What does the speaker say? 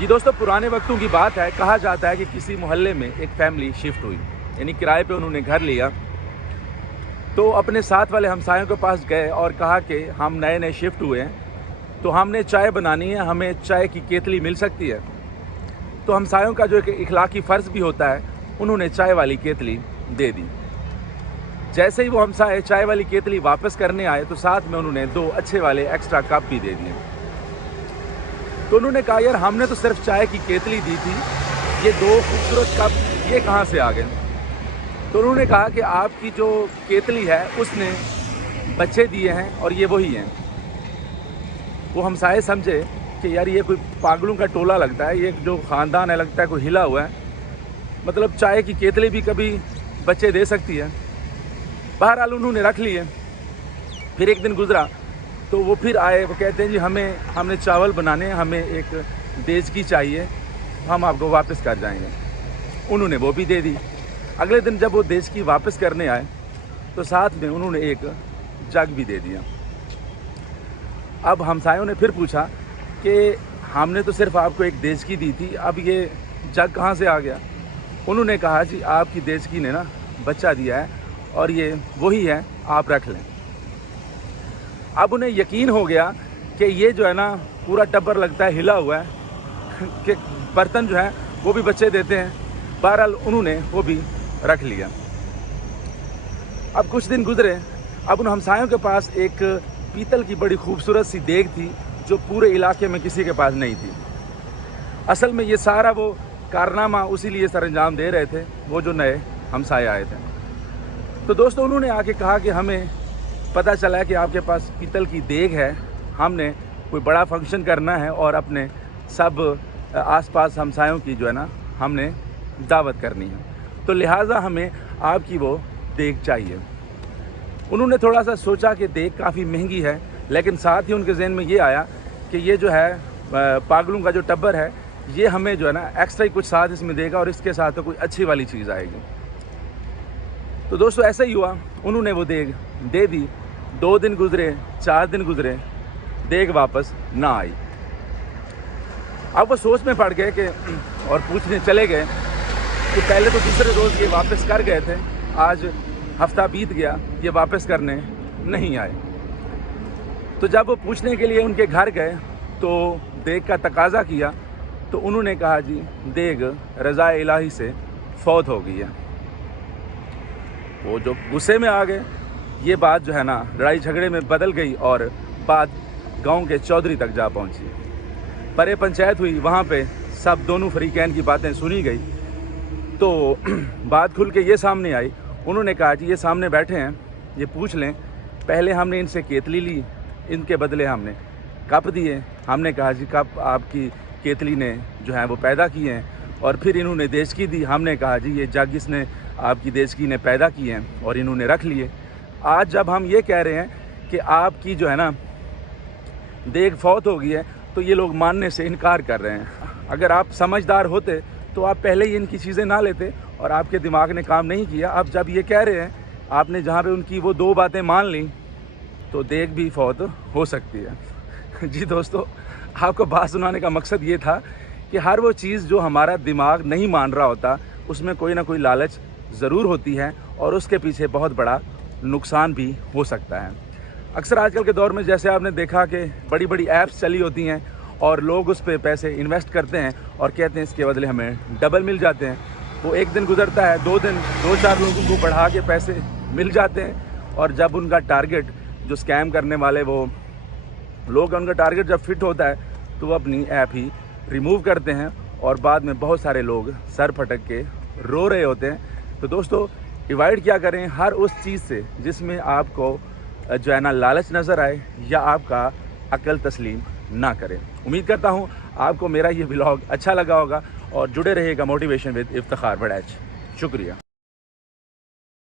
जी दोस्तों, पुराने वक्तों की बात है। कहा जाता है कि किसी मोहल्ले में एक फैमिली शिफ्ट हुई, यानी किराए पे उन्होंने घर लिया। तो अपने साथ वाले हमसायों के पास गए और कहा कि हम नए नए शिफ्ट हुए हैं, तो हमने चाय बनानी है, हमें चाय की केतली मिल सकती है। तो हमसायों का जो एक इखलाकी फ़र्ज़ भी होता है, उन्होंने चाय वाली केतली दे दी। जैसे ही वो हमसाए चाय वाली केतली वापस करने आए तो साथ में उन्होंने 2 अच्छे वाले एक्स्ट्रा कप भी दे दिए। तो उन्होंने कहा, यार हमने तो सिर्फ चाय की केतली दी थी, ये 2 खूबसूरत कप ये कहाँ से आ गए? तो उन्होंने कहा कि आपकी जो केतली है उसने बच्चे दिए हैं और ये वही हैं। वो हमसाए समझे कि यार ये कोई पागलों का टोला लगता है, ये जो ख़ानदान है लगता है कोई हिला हुआ है, मतलब चाय की केतली भी कभी बच्चे दे सकती है। बहरहाल उन्होंने रख लिए। फिर एक दिन गुज़रा तो वो फिर आए, वो कहते हैं जी हमने चावल बनाने हैं, हमें एक देचकी चाहिए, हम आपको वापस कर जाएंगे। उन्होंने वो भी दे दी। अगले दिन जब वो देचकी वापस करने आए तो साथ में उन्होंने एक जग भी दे दिया। अब हमसायों ने फिर पूछा कि हमने तो सिर्फ आपको एक देचकी दी थी, अब ये जग कहाँ से आ गया? उन्होंने कहा, जी आपकी देचकी ने ना बच्चा दिया है और ये वही है, आप रख लें। अब उन्हें यकीन हो गया कि ये जो है ना पूरा टब्बर लगता है हिला हुआ है कि बर्तन जो है वो भी बच्चे देते हैं। बहरहाल उन्होंने वो भी रख लिया। अब कुछ दिन गुजरे। अब उन हमसायों के पास एक पीतल की बड़ी खूबसूरत सी देग थी जो पूरे इलाके में किसी के पास नहीं थी। असल में ये सारा वो कारनामा उसी लिए सर अंजाम दे रहे थे वो जो नए हमसाए आए थे। तो दोस्तों, उन्होंने आके कहा कि हमें पता चला है कि आपके पास पीतल की देग है, हमने कोई बड़ा फंक्शन करना है और अपने सब आसपास हमसायों की जो है ना हमने दावत करनी है, तो लिहाजा हमें आपकी वो देग चाहिए। उन्होंने थोड़ा सा सोचा कि देग काफ़ी महंगी है, लेकिन साथ ही उनके जहन में ये आया कि ये जो है पागलों का जो टब्बर है, ये हमें जो है ना एक्स्ट्रा ही कुछ साथ इसमें देगा और इसके साथ तो कोई अच्छी वाली चीज़ आएगी। तो दोस्तों ऐसा ही हुआ, उन्होंने वो देग दे दी। 2 दिन गुजरे, 4 दिन गुजरे, देग वापस ना आई। अब वो सोच में पड़ गए कि और पूछने चले गए कि पहले तो दूसरे रोज़ ये वापस कर गए थे, आज हफ्ता बीत गया, ये वापस करने नहीं आए। तो जब वो पूछने के लिए उनके घर गए तो देग का तकाजा किया, तो उन्होंने कहा, जी देग रज़ा इलाही से फौत हो गई है। वो जो गुस्से में आ गए, ये बात जो है ना लड़ाई झगड़े में बदल गई और बात गांव के चौधरी तक जा पहुंची। परे पंचायत हुई, वहाँ पे सब दोनों फरीकैन की बातें सुनी गई। तो बात खुल के ये सामने आई। उन्होंने कहा, जी ये सामने बैठे हैं, ये पूछ लें, पहले हमने इनसे केतली ली, इनके बदले हमने कप दिए। हमने कहा, जी कप आपकी केतली ने जो है वो पैदा किए हैं, और फिर इन्होंने देचकी दी। हमने कहा, जी ये जग इसने आपकी देचकी ने पैदा किए हैं और इन्होंने रख लिए। आज जब हम ये कह रहे हैं कि आपकी जो है ना देग फौत हो गई है, तो ये लोग मानने से इनकार कर रहे हैं। अगर आप समझदार होते तो आप पहले ही इनकी चीज़ें ना लेते, और आपके दिमाग ने काम नहीं किया। अब जब ये कह रहे हैं, आपने जहाँ पे उनकी वो 2 बातें मान ली, तो देग भी फौत हो सकती है। जी दोस्तों, आपको बात सुनाने का मकसद ये था कि हर वो चीज़ जो हमारा दिमाग नहीं मान रहा होता, उसमें कोई ना कोई लालच ज़रूर होती है और उसके पीछे बहुत बड़ा नुकसान भी हो सकता है। अक्सर आजकल के दौर में जैसे आपने देखा कि बड़ी बड़ी ऐप्स चली होती हैं और लोग उस पर पैसे इन्वेस्ट करते हैं और कहते हैं इसके बदले हमें डबल मिल जाते हैं। वो एक दिन गुजरता है, 2 दिन 2-4 लोगों को बढ़ा के पैसे मिल जाते हैं, और जब उनका टारगेट जो स्कैम करने वाले वो लोग, उनका टारगेट जब फिट होता है तो वो अपनी ऐप ही रिमूव करते हैं और बाद में बहुत सारे लोग सर फटक के रो रहे होते हैं। तो दोस्तों, अवॉइड क्या करें हर उस चीज़ से जिसमें आपको जो है ना लालच नज़र आए या आपका अक्ल तस्लीम ना करें। उम्मीद करता हूँ आपको मेरा ये व्लॉग अच्छा लगा होगा और जुड़े रहेगा मोटिवेशन विद इफ्तिखार बड़ैच। शुक्रिया।